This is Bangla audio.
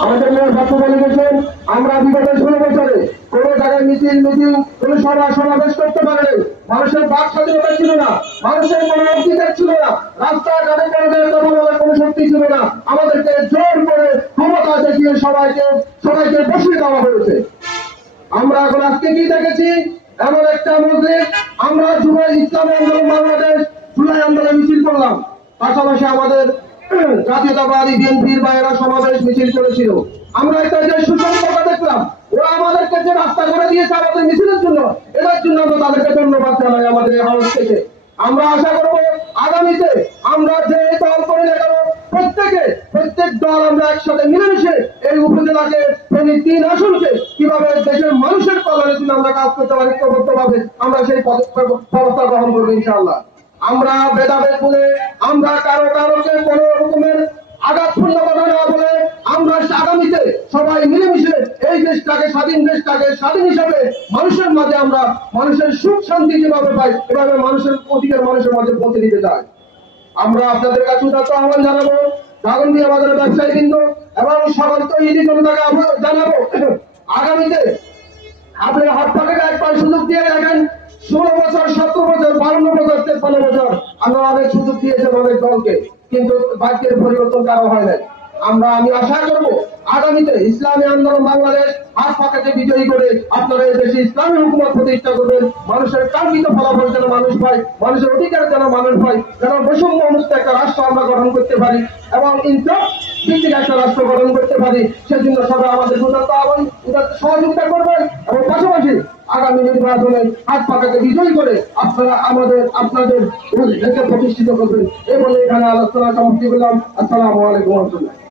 আমাদের মেয়র বাপ্পু বলে গেছেন আমরা বিগত 16 বছরে কোন জায়গায় মিছিল কোন সমাবেশ করতে পারেনি। মানুষের বাক স্বাধীনতা ছিল না, মানুষের কোনো অধিকার ছিল না, রাস্তাঘাটে কথা বলার কোনো শক্তি ছিল না। আমাদেরকে জোর করে ক্ষমতা দেখিয়ে সবাইকে বসিয়ে দেওয়া হয়েছে। আমরা এখন আজকে কি দেখেছি, এমন একটা মসজিদ আমরা জুলাই ইসলামী আন্দোলন বাংলাদেশ জুলাই আন্দোলন মিছিল করলাম, পাশাপাশি আমাদের জাতীয়তাবাদী বিএনপির বাইরা সমাবেশ মিছিল করেছিল। আমরা একটা যে সুসংবাদ দেখলাম, ওরা আমাদেরকে যে রাস্তা করে দিয়েছে আমাদের মিছিলের জন্য, এটার জন্য আমরা তাদেরকে ধন্যবাদ জানাই আমাদের হাউস থেকে। আমরা আশা করবো আগামীতে আমরা যে দল করি না কেন প্রত্যেক দল আমরা একসাথে মিলেমিশে এই উপজেলাকে 3 আসনকে কিভাবে দেশের মানুষের কল্যাণের জন্য আমরা কাজ করতে পারি ঐক্যবদ্ধভাবে আমরা সেই ব্যবস্থা গ্রহণ করবো ইনশাআল্লাহ। আমরা ভেদাভেদ বলে আমরা কারোকে কোনো রকমের আঘাতপূর্ণ কথা না বলে আমরা আগামীতে সবাই মিলেমিশে এই দেশটাকে স্বাধীন হিসাবে মানুষের মাঝে আমরা মানুষের সুখ শান্তি যেভাবে পাই এভাবে মানুষের অধিকার মানুষের মাঝে পৌঁছে দিতে চাই। আমরা আপনাদের কাছে আহ্বান জানাবো, দাগনভূঞা বাজারের ব্যবসায়ীবৃন্দ এবং সকল তৈরি জনতাকে আমরা জানাবো, আগামীতে আপনি হাত পাখাকে একবার সুযোগ দিয়ে দেখেন। 16 বছর, 17 বছর, 52 বছর, 53 বছর আমরা অনেক সুযোগ দিয়েছেন অনেক দলকে, কিন্তু ভাগ্যের পরিবর্তন কারো হয় নাই। আমি আশা করব আগামীতে ইসলামী আন্দোলন বাংলাদেশ হাত পাখাকে বিজয়ী করে আপনারা এই দেশে ইসলামী হুকুমত প্রতিষ্ঠা করবেন। মানুষের কাঙ্ক্ষিত ফলাফল যেন মানুষ পায়, মানুষের অধিকার যেন মানুষ পায়, যেন বৈষম্য মুক্ত একটা রাষ্ট্র আমরা গঠন করতে পারি এবং ইনসাফ ভিত্তিক একটা রাষ্ট্র গঠন করতে পারি। সেজন্য সবাই আমাদের সহযোগিতা করবেন এবং পাশাপাশি আগামী নির্বাচনে হাত পাখাকে বিজয়ী করে আপনারা আপনাদের প্রতিষ্ঠিত করবেন। এই বলে এখানে আলোচনা সমাপ্তি করলাম। আসসালামু আলাইকুম।